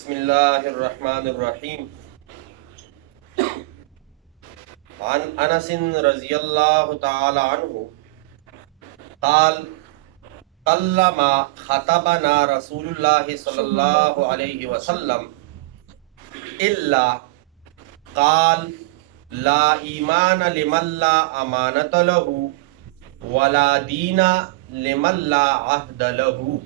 بسم اللہ الرحمن الرحیم عن انس رضی اللہ تعالی عنہ قال قلما خطبنا رسول اللہ صلی اللہ علیہ وسلم الا قال لا ایمان لمن لا امانت له ولا دین لمن لا عہد له۔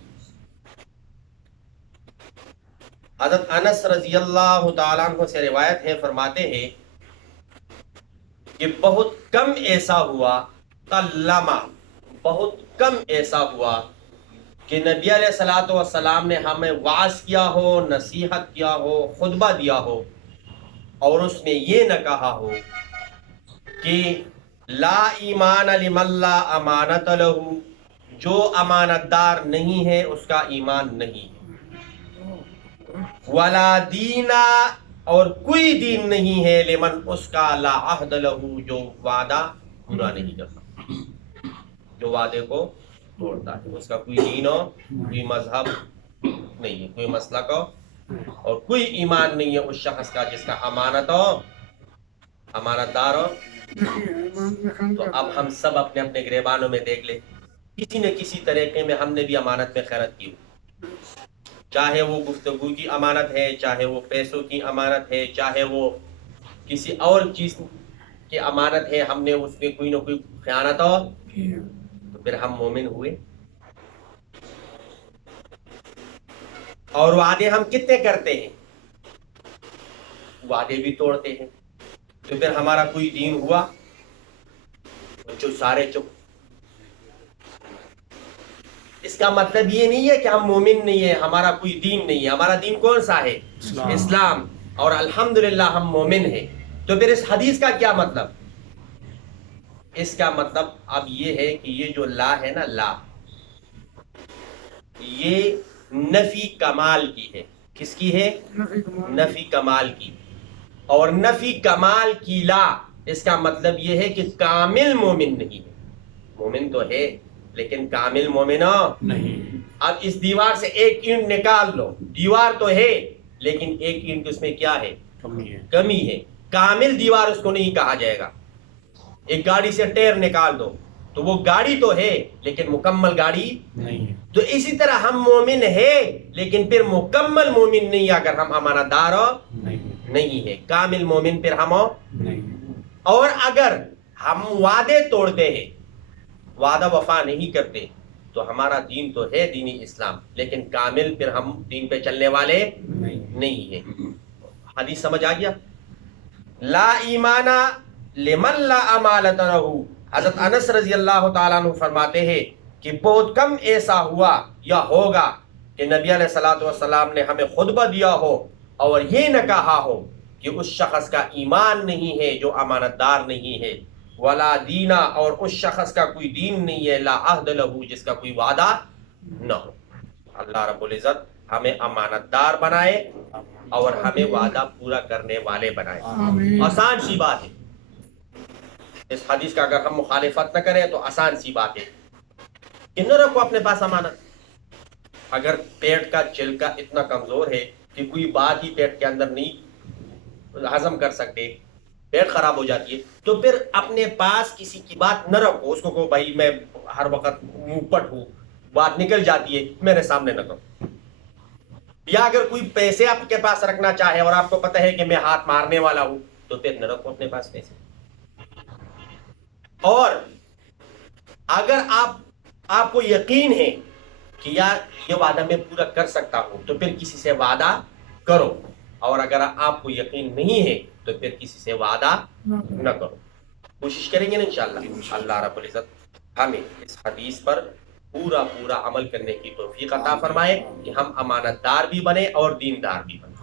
حضرت انس رضی اللہ تعالیٰ عنہ سے روایت ہے، فرماتے ہیں کہ بہت کم ایسا ہوا، قلما بہت کم ایسا ہوا کہ نبی علیہ الصلوۃ والسلام نے ہمیں وعظ کیا ہو، نصیحت کیا ہو، خطبہ دیا ہو اور اس نے یہ نہ کہا ہو کہ لا ایمان لمن لا امانت له، جو امانت دار نہیں ہے اس کا ایمان نہیں ہے، ولا دینا اور کوئی دین نہیں ہے، لمن اس کا لا عہد لہو جو وعدہ پورا نہیں کرتا، جو وعدے کو توڑتا ہے، اس کا کوئی دین ہو، کوئی مذہب نہیں ہے، کوئی مسلک ہو اور کوئی ایمان نہیں ہے اس شخص کا جس کا امانت ہو، امانت دار ہو۔ تو اب ہم سب اپنے اپنے گریبانوں میں دیکھ لیں، کسی نہ کسی طریقے میں ہم نے بھی امانت میں خیانت کی ہو، چاہے وہ گفتگو کی امانت ہے، چاہے وہ پیسوں کی امانت ہے، چاہے وہ کسی اور چیز کی امانت ہے، ہم نے اس میں کوئی نہ کوئی خیانت ہو تو پھر ہم مومن ہوئے۔ اور وعدے ہم کتنے کرتے ہیں، وعدے بھی توڑتے ہیں، تو پھر ہمارا کوئی دین ہوا؟ جو سارے چپ۔ اس کا مطلب یہ نہیں ہے کہ ہم مومن نہیں ہیں، ہمارا کوئی دین نہیں ہے۔ ہمارا دین کون سا ہے؟ اسلام۔ اور الحمدللہ ہم مومن ہیں۔ تو پھر اس حدیث کا کیا مطلب؟ اس کا مطلب اب یہ ہے کہ یہ جو لا ہے نا، لا یہ نفی کمال کی ہے۔ کس کی ہے؟ نفی کمال کی۔ اور نفی کمال کی لا، اس کا مطلب یہ ہے کہ کامل مومن نہیں ہے۔ مومن تو ہے لیکن کامل مومن نہیں۔ اب اس دیوار سے ایک اینٹ نکال لو، دیوار تو ہے لیکن ایک اینٹ اس میں کیا ہے؟ کمی ہے۔ کامل دیوار اس کو نہیں کہا جائے گا۔ ایک گاڑی سے ٹائر نکال دو تو وہ گاڑی تو ہے لیکن مکمل گاڑی نہیں۔ تو اسی طرح ہم مومن ہے لیکن پھر مکمل مومن نہیں اگر ہم امانت دار نہیں ہے، کامل مومن پھر ہم نہیں۔ اور اگر ہم وعدے توڑتے ہیں، وعدہ وفا نہیں کرتے، تو ہمارا دین تو ہے دین اسلام لیکن کامل پھر ہم دین پہ چلنے والے نہیں ہیں۔ حدیث سمجھ آ گیا؟ لا ایمان لمن لا امانت لہ۔ حضرت انس رضی اللہ تعالیٰ عنہ فرماتے ہیں کہ بہت کم ایسا ہوا یا ہوگا کہ نبی علیہ الصلوۃ والسلام نے ہمیں خطبہ دیا ہو اور یہ نہ کہا ہو کہ اس شخص کا ایمان نہیں ہے جو امانت دار نہیں ہے، ولا دینا اور اس شخص کا کوئی دین نہیں ہے، لا عہد لہو جس کا کوئی وعدہ نہ ہو۔ اللہ رب العزت ہمیں امانت دار بنائے اور ہمیں وعدہ پورا کرنے والے بنائے۔ آسان سی بات ہے، اس حدیث کا اگر ہم مخالفت نہ کریں تو آسان سی بات ہے کہ نہ رکھو اپنے پاس امانت۔ اگر پیٹ کا چھلکا اتنا کمزور ہے کہ کوئی بات ہی پیٹ کے اندر نہیں ہضم کر سکتے، پیٹ خراب ہو جاتی ہے، تو پھر اپنے پاس کسی کی بات نہ رکھو، اس کو کہو بھائی میں ہر وقت منہ پٹ ہوں، بات نکل جاتی ہے، میرے سامنے نہ کرو۔ یا اگر کوئی پیسے آپ کے پاس رکھنا چاہے اور آپ کو پتہ ہے کہ میں ہاتھ مارنے والا ہوں تو پھر نہ رکھو اپنے پاس پیسے۔ اور اگر آپ کو یقین ہے کہ یار یہ وعدہ میں پورا کر سکتا ہوں تو پھر کسی سے وعدہ کرو، اور اگر آپ کو یقین نہیں ہے تو پھر کسی سے وعدہ نہ کرو۔ کوشش کریں گے نا انشاءاللہ اللہ رب العزت ہمیں اس حدیث پر پورا عمل کرنے کی توفیق عطا فرمائے کہ ہم امانت دار بھی بنے اور دیندار بھی بنے۔